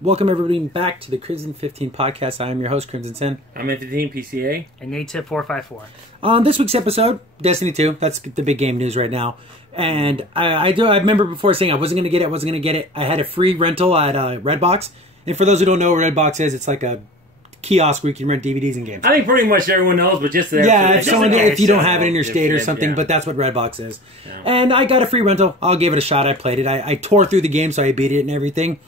Welcome everybody back to the Crimson 15 podcast. I am your host, Crimson Sin. I'm M15 PCA. And Nate 454. On this week's episode, Destiny 2. That's the big game news right now. And I remember before saying I wasn't going to get it. I had a free rental at Redbox. And for those who don't know what Redbox is, it's like a kiosk where you can rent DVDs and games. I think pretty much everyone knows, but just if you don't have it in your state or something, but that's what Redbox is. Yeah. And I got a free rental. I'll give it a shot. I played it. I tore through the game, so I beat it and everything.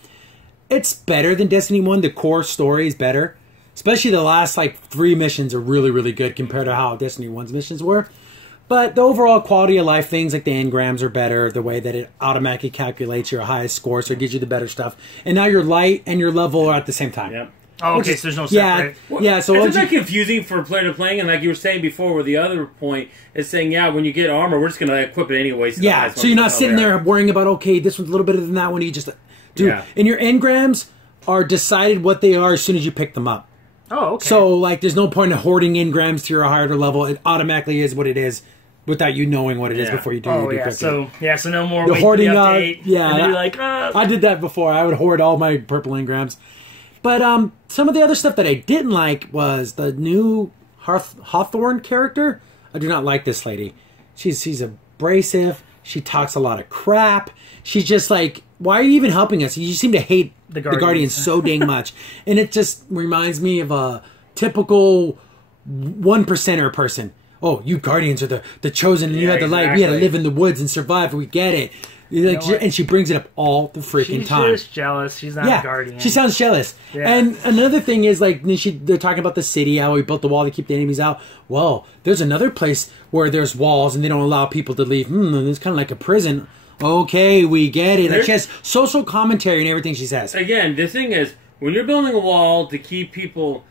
It's better than Destiny 1. The core story is better. Especially the last, 3 missions are really, really good compared to how Destiny 1's missions were. But the overall quality of life things, like the engrams, are better. The way that it automatically calculates your highest score, so it gives you the better stuff. And now your light and your level are at the same time. Yep. Oh, okay, so there's no separate. So it's not confusing for player to playing, and like you were saying before, with the other point is saying, when you get armor, we're just going to equip it anyway. So so you're not sitting there worrying about, okay, this one's a little better than that one. You just do. Yeah. And your engrams are decided what they are as soon as you pick them up. Oh, okay. So, there's no point in hoarding engrams to your higher level. It automatically is what it is without you knowing what it is before you do it. So no more the hoarding the update. I did that before. I would hoard all my purple engrams. But some of the other stuff that I didn't like was the new Hawthorne character. I do not like this lady. She's abrasive. She talks a lot of crap. She's just like, why are you even helping us? You seem to hate the Guardians so dang much. And it just reminds me of a typical 1%er person. Oh, you Guardians are the chosen, and you had the light. We had to live in the woods and survive. We get it. And she brings it up all the freaking time. She's just jealous. She's not a Guardian. She sounds jealous. Yeah. And another thing is, they're talking about the city, how we built the wall to keep the enemies out. Well, there's another place where there's walls and they don't allow people to leave. It's kind of like a prison. Okay, we get it. She has social commentary and everything she says. Again, the thing is, when you're building a wall to keep people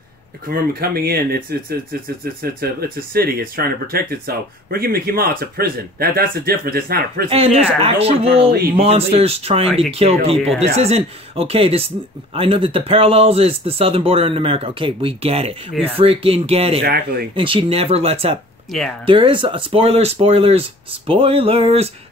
from coming in, it's a city. It's trying to protect itself. We're giving Mickey Mouse, it's a prison. That's the difference. It's not a prison. And there's actual monsters trying to kill people. This isn't I know that the parallels is the southern border in America. Okay, we get it. We freaking get it. Exactly. And she never lets up. Yeah. There is spoilers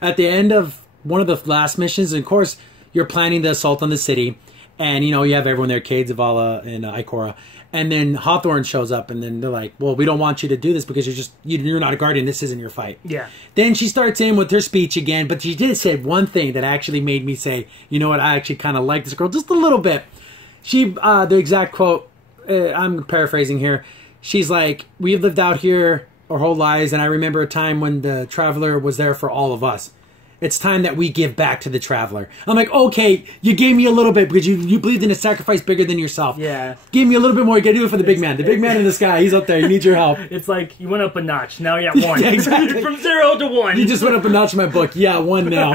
at the end of one of the last missions. And of course, you're planning the assault on the city. And, you have everyone there, Cade, Zavala, and Ikora. And then Hawthorne shows up, and then they're like, well, we don't want you to do this because you're not a Guardian. This isn't your fight. Yeah. Then she starts in with her speech again, but she did say one thing that actually made me say, you know what, I actually kind of like this girl just a little bit. The exact quote, I'm paraphrasing here. She's like, we've lived out here our whole lives, and I remember a time when the Traveler was there for all of us. It's time that we give back to the Traveler. I'm like, okay, you gave me a little bit because you believed in a sacrifice bigger than yourself. Yeah. Give me a little bit more. You got to do it for the big man. The big man in the sky. He's up there. He needs your help. It's like you went up a notch. Now you're at 1. Yeah, exactly. From 0 to 1. You just went up a notch in my book. Yeah, 1 now.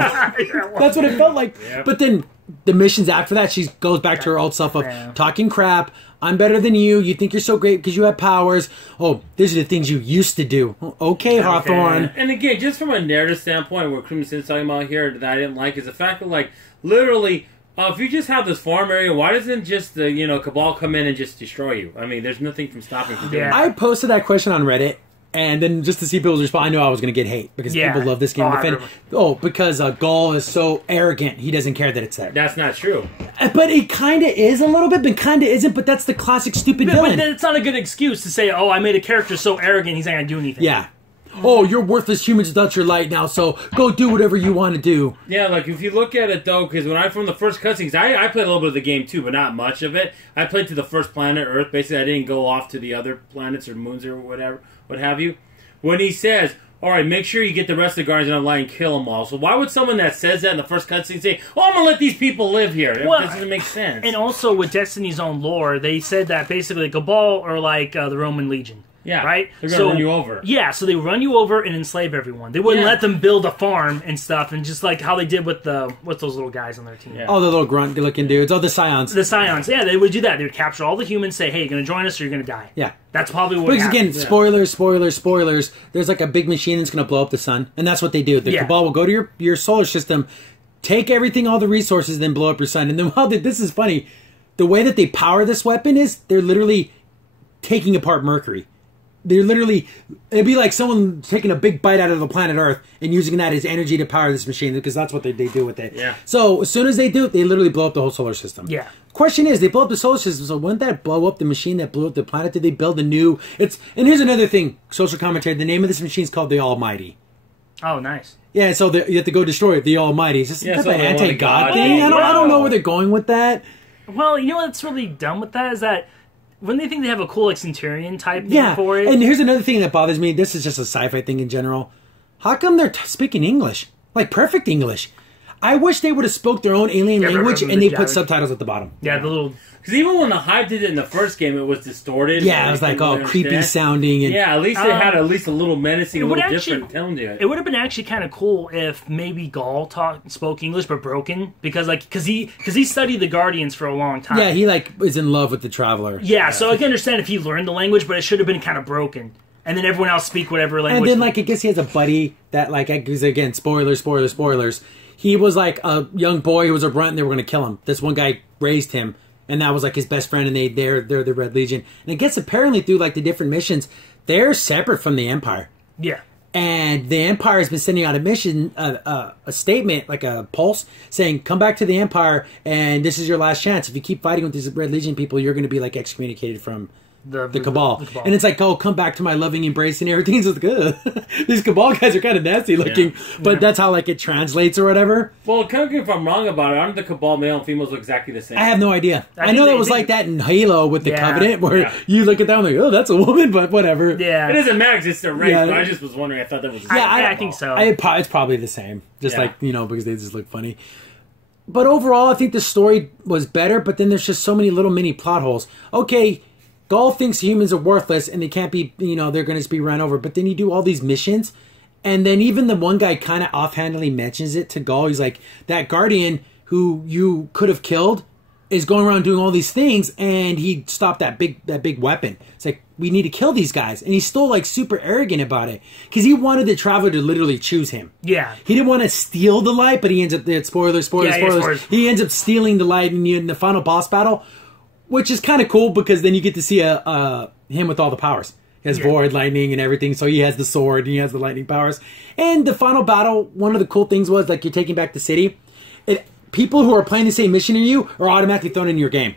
That's what it felt like. Yep. But then the missions after that, she goes back to her old self of talking crap. I'm better than you. You think you're so great because you have powers. Oh, these are the things you used to do. Okay, Hawthorne. And again, just from a narrative standpoint, what Crimson is talking about here that I didn't like is the fact that, literally, if you just have this farm area, why doesn't just the Cabal come in and just destroy you? I mean, there's nothing from stopping from doing that. I posted that question on Reddit. And then just to see people's response, I knew I was going to get hate because people love this game. Because Gaul is so arrogant, he doesn't care that it's there. That's not true. But it kind of is a little bit, but kind of isn't. But that's the classic stupid villain. But it's not a good excuse to say, I made a character so arrogant he's not going to do anything. Yeah. Oh, you're worthless humans without your light now, so go do whatever you want to do. Yeah, if you look at it, though, because from the first cutscenes, I played a little bit of the game, too, but not much of it. I played to the first planet, Earth. Basically, I didn't go off to the other planets or moons or whatever, what have you. When he says, all right, make sure you get the rest of the Guardians online and kill them all. So why would someone that says that in the first cutscene say, I'm going to let these people live here? That doesn't make sense. And also, with Destiny's own lore, they said that basically Cabal are like the Roman Legion. Yeah, right? They're going to run you over. Yeah, so they run you over and enslave everyone. They wouldn't let them build a farm and stuff, and just like how they did with those little guys on their team. Yeah. Oh, the little grunt-looking dudes. Oh, the Scions. The Scions, yeah, they would do that. They would capture all the humans, say, hey, you're going to join us or you're going to die. Yeah. That's probably what Because again, spoilers. There's a big machine that's going to blow up the sun, and that's what they do. The Cabal will go to your solar system, take everything, all the resources, then blow up your sun. And then, this is funny. The way that they power this weapon is they're literally taking apart Mercury. they're literally, it'd be like someone taking a big bite out of the planet Earth and using that as energy to power this machine, because that's what they do with it. Yeah. So as soon as they do it, they literally blow up the whole solar system. Yeah. Question is, they blow up the solar system, so wouldn't that blow up the machine that blew up the planet? Did they build a new... And here's another thing, social commentary, the name of this machine is called the Almighty. Oh, nice. Yeah, so you have to go destroy the Almighty. It's just kind of an anti-God thing. I don't know where they're going with that. Well, you know what's really dumb with that is that when they think they have a cool like Centurion type name for it. And here's another thing that bothers me. This is just a sci-fi thing in general. How come they're speaking English? Like perfect English. I wish they would have spoke their own alien language and they put subtitles at the bottom. Yeah, the little... Because even when the Hive did it in the first game, it was distorted. Yeah, it was like all creepy sounding. And, yeah, at least it had at least a little menacing, a little different tone to it. It would have been actually kind of cool if maybe Gaul spoke English but broken, because he studied the Guardians for a long time. Yeah, he is in love with the Traveler. Yeah, so I can understand if he learned the language, but it should have been kind of broken. And then everyone else speak whatever language. And then I guess he has a buddy that because again, spoilers. He was like a young boy who was a runt and they were going to kill him. This one guy raised him, and that was like his best friend, and they're the Red Legion. And I guess apparently through like the different missions, they're separate from the Empire. Yeah. And the Empire has been sending out a statement, like a pulse, saying, come back to the Empire, and this is your last chance. If you keep fighting with these Red Legion people, you're going to be like excommunicated from the Cabal. The Cabal. And it's like, oh, come back to my loving embrace and everything's just good. These Cabal guys are kind of nasty looking, but that's how like it translates or whatever. Well, correct me if I'm wrong about it. Aren't the Cabal male and females look exactly the same? I have no idea. I know that was like that in Halo with the Covenant, where you look at that and like, oh, that's a woman, but whatever. Yeah, it doesn't matter. It's a race. But I just was wondering. I thought that was the same. I think so. It's probably the same, just like because they just look funny. But overall, I think the story was better. But then there's just so many little mini plot holes. Okay. Gaul thinks humans are worthless and they can't be, they're going to just be run over. But then you do all these missions, and then even the one guy kind of offhandedly mentions it to Gaul. He's like, that Guardian who you could have killed is going around doing all these things, and he stopped that big weapon. It's like, we need to kill these guys. And he's still like super arrogant about it because he wanted the Traveler to literally choose him. Yeah. He didn't want to steal the light, but he ends up, spoilers. He ends up stealing the light in the final boss battle. Which is kind of cool because then you get to see him with all the powers. He has void, lightning, and everything. So he has the sword and he has the lightning powers. And the final battle, one of the cool things was like you're taking back the city. People who are playing the same mission as you are automatically thrown in your game.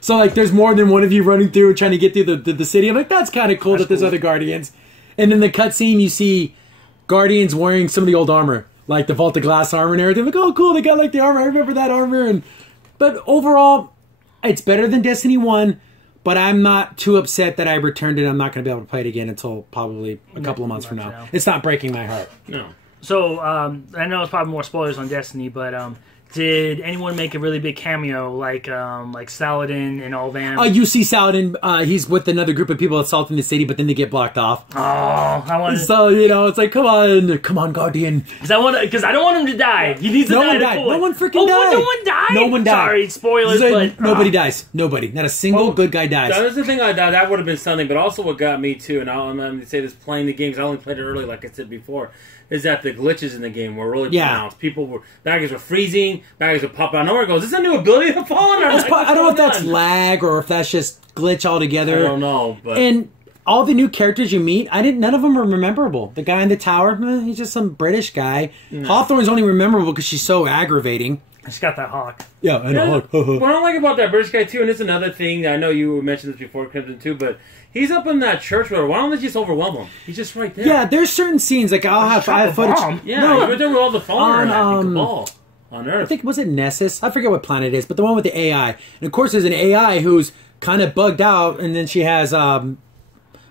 So like there's more than one of you running through and trying to get through the city. I'm like, that's kind of cool that there's other Guardians. And in the cutscene, you see Guardians wearing some of the old armor, like the Vault of Glass armor and everything. Like, oh, cool, they got like the armor. I remember that armor. But overall, it's better than Destiny 1, but I'm not too upset that I returned it. I'm not going to be able to play it again until probably a couple of months from now. It's not breaking my heart. No. So, I know it's probably more spoilers on Destiny, but did anyone make a really big cameo like Saladin and all them? You see Saladin, he's with another group of people assaulting the city, but then they get blocked off. Oh, I want. So it's like, come on, Guardian. Because I don't want him to die. He needs to die. No one freaking died. No one died. No one died. Sorry, spoilers. But nobody dies. Nobody. Not a single good guy dies. That was the thing. That would have been something. But also, what got me too, and I'm going to say this: playing the games. I only played it early, like I said before. Is that the glitches in the game were really pronounced. Bad guys were freezing, bad guys would pop out of nowhere and go, is this a new ability to fall on? I don't know if that's lag or if that's just glitch altogether. I don't know. But... And all the new characters you meet, none of them are memorable. The guy in the tower, he's just some British guy. Hawthorne's only memorable because she's so aggravating. She's got that hawk. Yeah, I know. What I don't like about that British guy, too, and it's another thing, I know you mentioned this before, Crimson, too, but he's up in that church where why don't they just overwhelm him? He's just right there. Yeah, there's certain scenes, like I have footage. Yeah, he's right there with all the phone Cabal on Earth. I think, was it Nessus? I forget what planet it is, but the one with the AI. And of course, there's an AI who's kind of bugged out, and then she has, I don't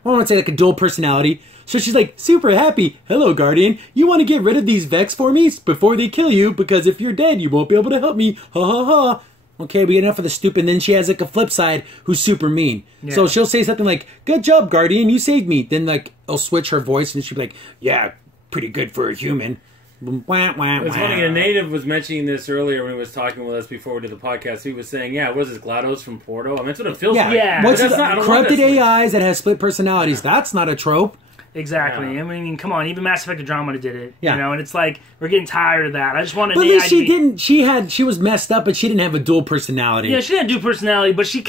want to say like a dual personality. So she's like super happy. Hello, Guardian. You want to get rid of these Vex for me before they kill you? Because if you're dead, you won't be able to help me. Ha ha ha. Okay, we get enough of the stupid. And then she has like a flip side who's super mean. Yeah. So she'll say something like, good job, Guardian. You saved me. Then like I'll switch her voice and she'll be like, yeah, pretty good for a human. It's funny, a native was mentioning this earlier when he was talking with us before we did the podcast. He was saying, yeah, what is this, GLaDOS from Porto? I mean, that's what it feels like. Yeah. What's corrupted AIs that has split personalities? That's not a trope. Exactly. Yeah. I mean, come on. Even Mass Effect Andromeda did it. Yeah. And it's like we're getting tired of that. I just want to. But at least she didn't. She was messed up, but she didn't have a dual personality. Yeah, she didn't have a dual personality, but she.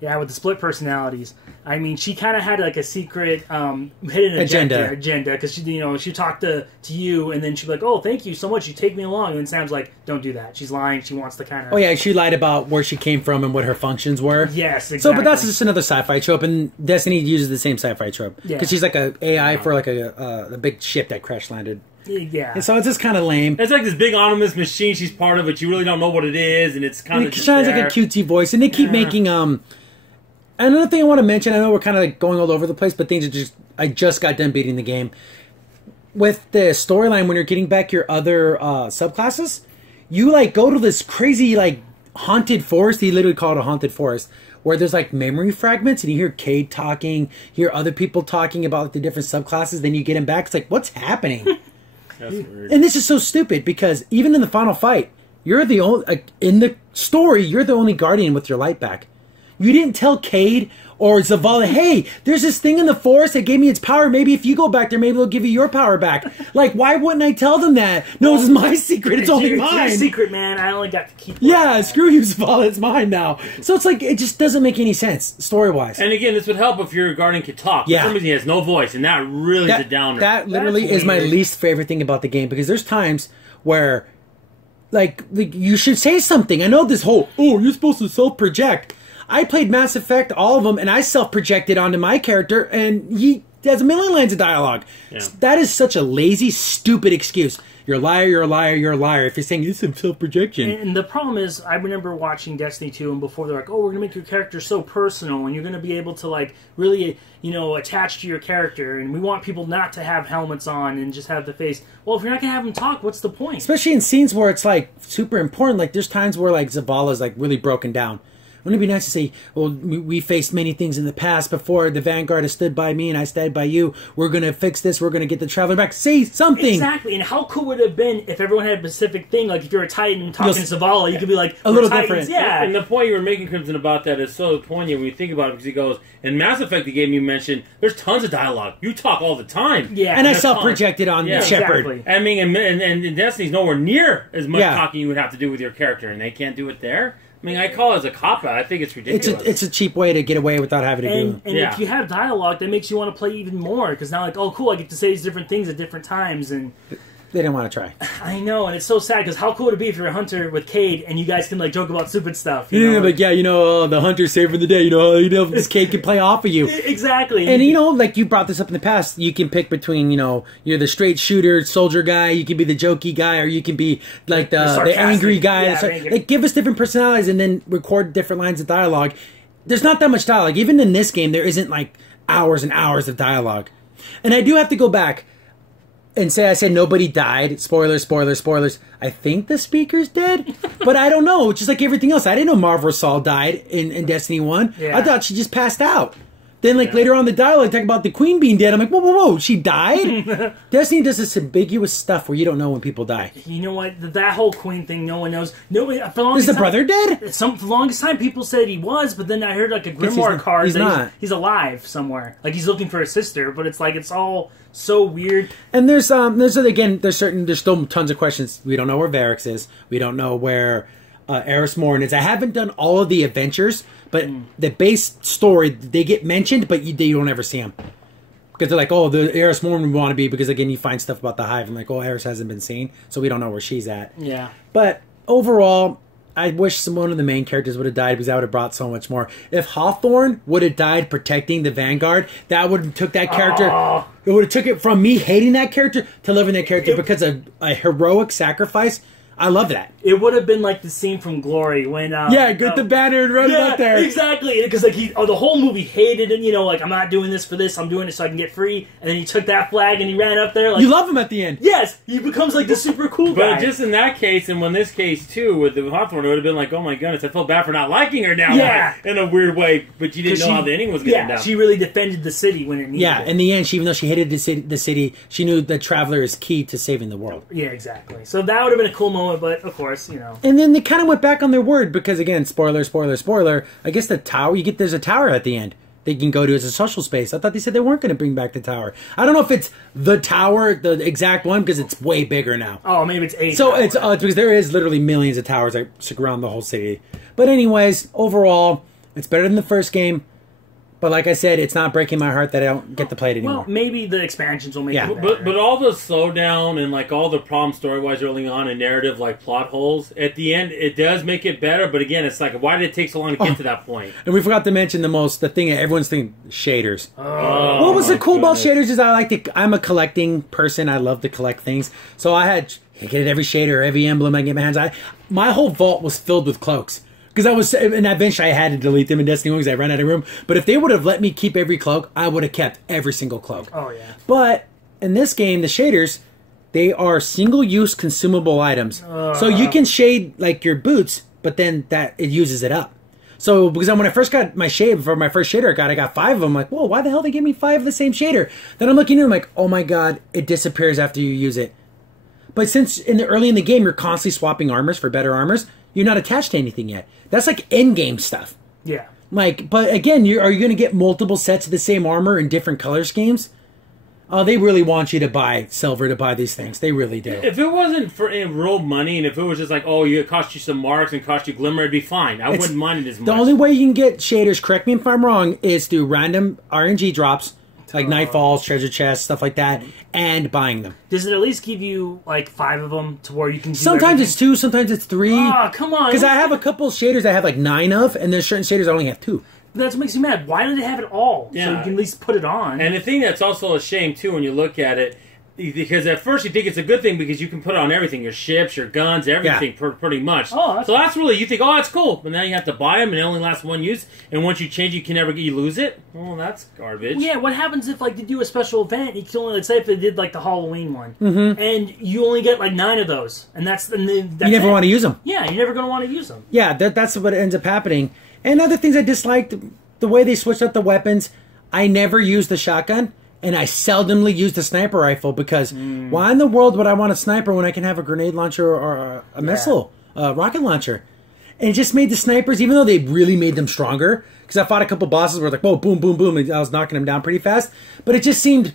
Yeah, with the split personalities. I mean, she kind of had like a secret hidden agenda because she talked to you, and then she'd be like, "Oh, thank you so much. You take me along." And then Sam's like, "Don't do that." She's lying. She wants to kind of. Oh yeah, she lied about where she came from and what her functions were. Yes, exactly. So, but that's just another sci-fi trope, and Destiny uses the same sci-fi trope because Yeah. she's like a AI for like a big ship that crash landed. Yeah. And so it's just kind of lame. It's like this big autonomous machine she's part of, but you really don't know what it is, and it's kind of It sounds like a cutesy voice, and they keep making Another thing I want to mention, I know we're kind of like going all over the place, but things are just... I just got done beating the game. With the storyline, when you're getting back your other subclasses, you like go to this crazy like haunted forest. He literally called it a haunted forest, where there's like memory fragments, and you hear Cade talking, hear other people talking about like, the different subclasses. Then you get him back. It's like, what's happening? That's weird. And this is so stupid because even in the final fight, you're the only in the story. You're the only guardian with your light back. You didn't tell Cade or Zavala, hey, there's this thing in the forest that gave me its power. Maybe if you go back there, maybe it'll give you your power back. Like, why wouldn't I tell them that? No, this is my secret. It's only mine. It's your secret, man. I only got to keep it. Yeah, screw you, Zavala. It's mine now. So it's like, it just doesn't make any sense, story-wise. And again, this would help if your guardian could talk. Yeah. For some reason, he has no voice, and that really is a downer. That literally is my least favorite thing about the game, because there's times where, like you should say something. I know this whole, oh, you're supposed to self-project. I played Mass Effect, all of them, and I self-projected onto my character, and he has a million lines of dialogue. Yeah. That is such a lazy, stupid excuse. You're a liar, you're a liar, you're a liar. If you're saying this is self-projection. And the problem is, I remember watching Destiny 2, and before they're like, oh, we're going to make your character so personal, and you're going to be able to, like, really, attach to your character, and we want people not to have helmets on and just have the face. Well, if you're not going to have them talk, what's the point? Especially in scenes where it's, like, super important. Like, there's times where, like, Zavala's, like, really broken down. Wouldn't it be nice to say, well, we faced many things in the past before the Vanguard has stood by me and I stood by you. We're going to fix this. We're going to get the Traveler back. Say something. Exactly. And how cool would it have been if everyone had a specific thing? Like, if you're a Titan and talking to Zavala, you could be like, a little Titans. different. Yeah. And the point you were making, Crimson, about that is so poignant when you think about it, because he goes, in Mass Effect, the game you mentioned, there's tons of dialogue. You talk all the time. Yeah. And I self-projected on Shepard. Exactly. I mean, and Destiny's nowhere near as much Yeah. talking you would have to do with your character, and they can't do it there. I mean, I call it as a cop-out. I think it's ridiculous. It's a cheap way to get away without having to do it. And if you have dialogue, that makes you want to play even more, because now, like, oh, cool, I get to say these different things at different times, and... They didn't want to try. I know, and it's so sad, because how cool would it be if you're a hunter with Cade, and you guys can, like, joke about stupid stuff, you know? Like, the hunter's saving the day, this kid can play off of you. Exactly. And, like you brought this up in the past, you can pick between, you're the straight shooter, soldier guy, you can be the jokey guy, or you can be, like, the angry guy. Yeah, like, give us different personalities and then record different lines of dialogue. There's not that much dialogue. Even in this game, there isn't, like, hours and hours of dialogue. And I do have to go back and say I said nobody died. Spoilers, spoilers, spoilers. I think the speakers did, but I don't know. Just like everything else. I didn't know Marvel Saul died in Destiny 1. Yeah. I thought she just passed out. Then, later on the dialogue, talk about the Queen being dead. I'm like, whoa, she died? Destiny does this ambiguous stuff where you don't know when people die. You know what? That whole Queen thing, no one knows. Nobody. Is the brother dead? For the longest time, people said he was, but then I heard, like, a Grimoire card. He's not. He's alive somewhere. Like, he's looking for his sister, but it's like, it's all so weird. And there's still tons of questions. We don't know where Varix is. We don't know where Eris Morn is. I haven't done all of the adventures, but the base story, they get mentioned, but you don't ever see them. Because they're like, oh, the Eris Morn we want to be, because again, you find stuff about the Hive, and like, oh, Eris hasn't been seen, so we don't know where she's at. Yeah. But overall, I wish one of the main characters would have died, because that would have brought so much more. If Hawthorne would have died protecting the Vanguard, that would have took that character... It would have took it from me hating that character to loving that character because of a heroic sacrifice. I love that. It would have been like the scene from Glory when... get the banner and run out there. Exactly. Because like the whole movie hated it, like, I'm not doing this for this, I'm doing it so I can get free. And then he took that flag and he ran up there. Like, you love him at the end. Yes, he becomes like the super cool guy. But just in that case, and in this case too, with the Hawthorne, it would have been like, oh my goodness, I felt bad for not liking her now. Yeah. In a weird way, but you didn't know how the ending was going down. She really defended the city when it needed it. In the end, even though she hated the city, she knew the Traveler is key to saving the world. Yeah, exactly. So that would have been a cool moment, but of course, And then they kind of went back on their word because, again, spoiler, spoiler, spoiler. I guess the tower, there's a tower at the end they can go to as a social space. I thought they said they weren't going to bring back the tower. I don't know if it's the tower, the exact one, because it's way bigger now. Oh, maybe it's 8. So it's because there is literally millions of towers that surround the whole city. But anyways, overall, It's better than the first game. But like I said, it's not breaking my heart that I don't get to play it anymore. Well, maybe the expansions will make it better. But all the slowdown and like all the problems story-wise early on and narrative like plot holes, at the end it does make it better, but again, it's like, why did it take so long to get to that point? And we forgot to mention the thing that everyone's thinking, shaders. What was the cool about shaders is I'm a collecting person. I love to collect things. So I get every shader, every emblem I can get my hands on. My whole vault was filled with cloaks. Because and eventually I had to delete them in Destiny 1 because I ran out of room. But if they would have let me keep every cloak, I would have kept every single cloak. Oh, yeah. But in this game, the shaders, they are single-use consumable items. So you can shade, like, your boots, but then it uses it up. So, because when I first got my shade, for my first shader I got 5 of them. I'm like, whoa, why the hell they gave me 5 of the same shader? Then I'm looking at them like, oh my god, it disappears after you use it. But since early in the game, you're constantly swapping armors for better armors, you're not attached to anything yet. That's like end game stuff. Yeah. Like, but again, are you going to get multiple sets of the same armor in different color schemes? Oh, they really want you to buy silver to buy these things. They really do. If it wasn't for real money, and if it was just like, oh, it cost you some marks and cost you glimmer, it'd be fine. I wouldn't mind it as much. The only way you can get shaders, correct me if I'm wrong, is through random RNG drops, like Nightfalls, treasure chests, stuff like that, and buying them. Does it at least give you like 5 of them to where you can do Sometimes everything? it's 2, sometimes it's 3. Oh, come on. Because I have a couple shaders I have like 9 of, and there's certain shaders I only have 2. That's what makes me mad. Why do they have it all? Yeah. So you can at least put it on. And the thing that's also a shame, too, when you look at it, because at first you think it's a good thing because you can put it on everything, your ships, your guns, everything, pretty much. Oh, so that's really, you think, oh, that's cool. But now you have to buy them and it only lasts one use. And once you change, you lose it. Well, that's garbage. Yeah, what happens if like they do a special event? You can only, let's say if they did like the Halloween one, and you only get like 9 of those, and that's you never want to use them. Yeah, you're never going to want to use them. Yeah, that's what ends up happening. And other things I disliked, the way they switched up the weapons. I never used the shotgun. And I seldomly use the sniper rifle because why in the world would I want a sniper when I can have a grenade launcher or a missile, rocket launcher? And it just made the snipers, even though they really made them stronger, because I fought a couple bosses where like, whoa, boom, boom, boom, and I was knocking them down pretty fast. But it just seemed,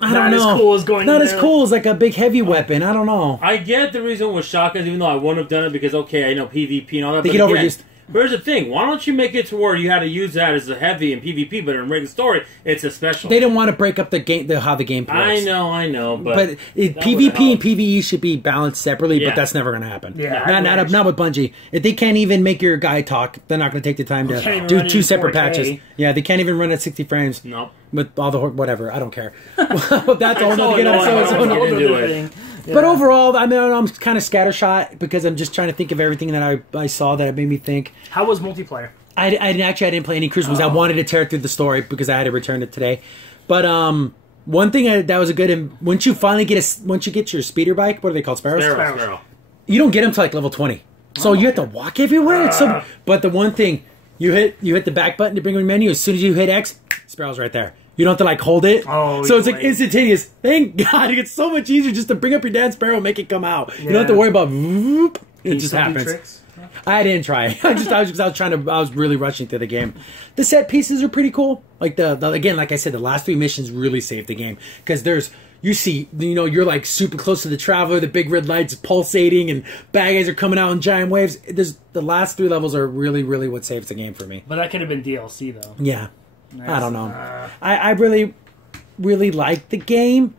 I don't know. Not as cool as going Not as cool as like a big heavy weapon. I don't know. I get the reason with shotguns, even though I wouldn't have done it because, okay, I know PvP and all that. They but get again, overused. But here's the thing. Why don't you make it to where you had to use that as a heavy in PvP, but in regular story, it's a special. They didn't want to break up the game, how the game works. I know, but PvP and PvE should be balanced separately. But that's never going to happen. Yeah, not with Bungie. If they can't even make your guy talk, they're not going to take the time to do 2 separate 4K. patches. Yeah, they can't even run at 60 frames. Nope. With all the whatever, I don't care. That's all. Yeah. But overall, I mean, I'm kind of scattershot because I'm just trying to think of everything that I saw that made me think. How was multiplayer? I didn't play any Crucibles. I wanted to tear through the story because I had to return it today. But one thing that was a good, and once you get your speeder bike, what are they called? Sparrows? Sparrow. You don't get them to like level 20, so you have to walk everywhere. It's so. But the one thing you hit the back button to bring up your menu. As soon as you hit X, Sparrow's right there. You don't have to like hold it. Oh, so it's like instantaneous. Thank God, it's so much easier just to bring up your dad's Sparrow and make it come out. You don't have to worry about whoop. It just happens. Tricks? I didn't try. I was really rushing through the game. The set pieces are pretty cool. Like again, like I said, the last 3 missions really saved the game because you're like super close to the Traveler, the big red lights pulsating, and bad guys are coming out in giant waves. The last 3 levels are really, really what saves the game for me. But that could have been DLC though. Yeah. I don't know. I really, really like the game,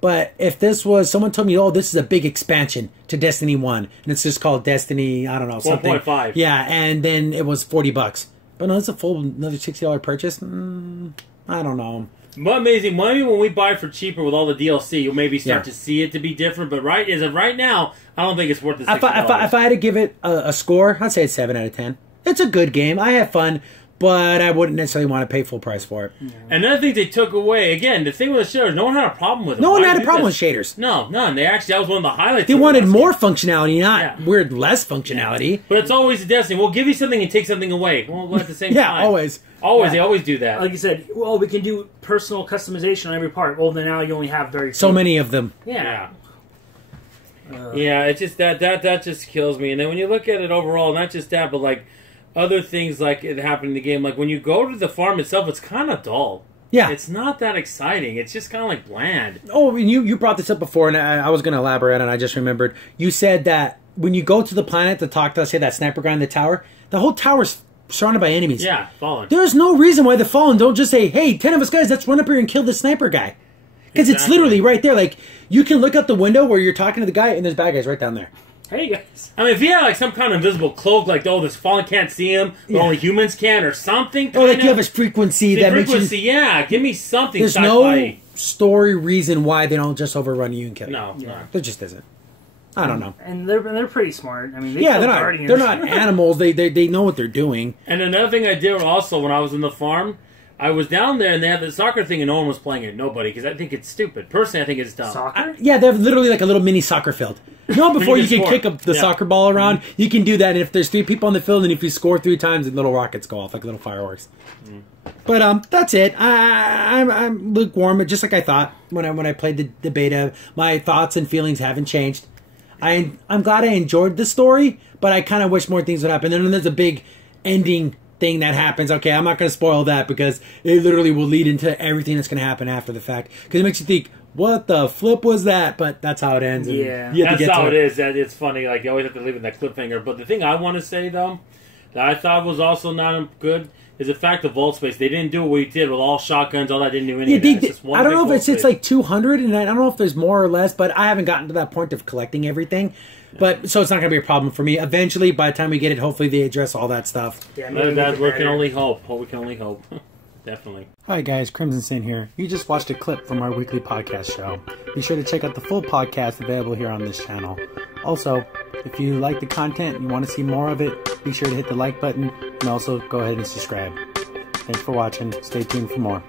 but if this was, someone told me, oh, this is a big expansion to Destiny 1, and it's just called Destiny, I don't know, something. 1.5. Yeah, and then it was $40. But no, it's a full, another $60 purchase. I don't know. But amazing. Maybe when we buy for cheaper with all the DLC, you'll maybe start to see it to be different. But as of right now, I don't think it's worth the $60. If I had to give it a score, I'd say it's 7 out of 10. It's a good game. I had fun. But I wouldn't necessarily want to pay full price for it. Yeah. Another thing they took away, again, the thing with the shaders, no one had a problem with it. No one had a problem with shaders. No, none. That was one of the highlights. They wanted more functionality, not weird less functionality. Yeah. But it's always a Destiny. We'll give you something and take something away. Well, at the same time. Yeah, always. Always, they always do that. Like you said, well, we can do personal customization on every part. Well, then now you only have very few. So many of them. Yeah. Yeah, it's just that just kills me. And then when you look at it overall, not just that, but like other things like it happened in the game, like when you go to the farm itself, it's kind of dull. Yeah. It's not that exciting. It's just kind of like bland. Oh, and you brought this up before, and I was going to elaborate, and I just remembered. You said that when you go to the planet to talk to, say, that sniper guy in the tower, the whole tower's surrounded by enemies. Yeah, Fallen. There's no reason why the Fallen don't just say, hey, 10 of us guys, let's run up here and kill this sniper guy. Because it's literally right there. Like, you can look out the window where you're talking to the guy, and there's bad guys right down there. Hey, guys. I mean, if he had, like, some kind of invisible cloak, like, oh, this Fallen can't see him, but only humans can, or something. Or, like, you have a frequency that makes you... Yeah, give me something. There's no story reason why they don't just overrun you and kill you. No, there just isn't. I don't know. And they're pretty smart. I mean, they're not animals. They know what they're doing. And another thing I did also when I was in the farm, I was down there and they had the soccer thing and no one was playing it. Nobody, because I think it's stupid. Personally, I think it's dumb. Soccer? Yeah, they have literally like a little mini soccer field. You know, before you can kick the soccer ball around, you can do that. And if there's 3 people on the field, and if you score 3 times, little rockets go off like little fireworks. But that's it. I'm lukewarm, just like I thought when I played the beta. My thoughts and feelings haven't changed. I'm glad I enjoyed the story, but I kind of wish more things would happen. And then there's a big ending thing that happens. Okay, I'm not going to spoil that because it literally will lead into everything that's going to happen after the fact. Because it makes you think, what the flip was that? But that's how it ends. Yeah. That's how it is. It's funny. Like, you always have to leave it in that cliffhanger. But the thing I want to say, though, that I thought was also not good is the fact of vault space. They didn't do what we did with all shotguns, all that. Didn't do any of that. I don't know if it's like 200, and I don't know if there's more or less, but I haven't gotten to that point of collecting everything. But so it's not going to be a problem for me. Eventually, by the time we get it, hopefully they address all that stuff. Yeah, we can only hope. We can only hope. Definitely. Hi guys, Crimson Sin here. You just watched a clip from our weekly podcast show. Be sure to check out the full podcast available here on this channel. Also, if you like the content and you want to see more of it, be sure to hit the like button and also go ahead and subscribe. Thanks for watching. Stay tuned for more.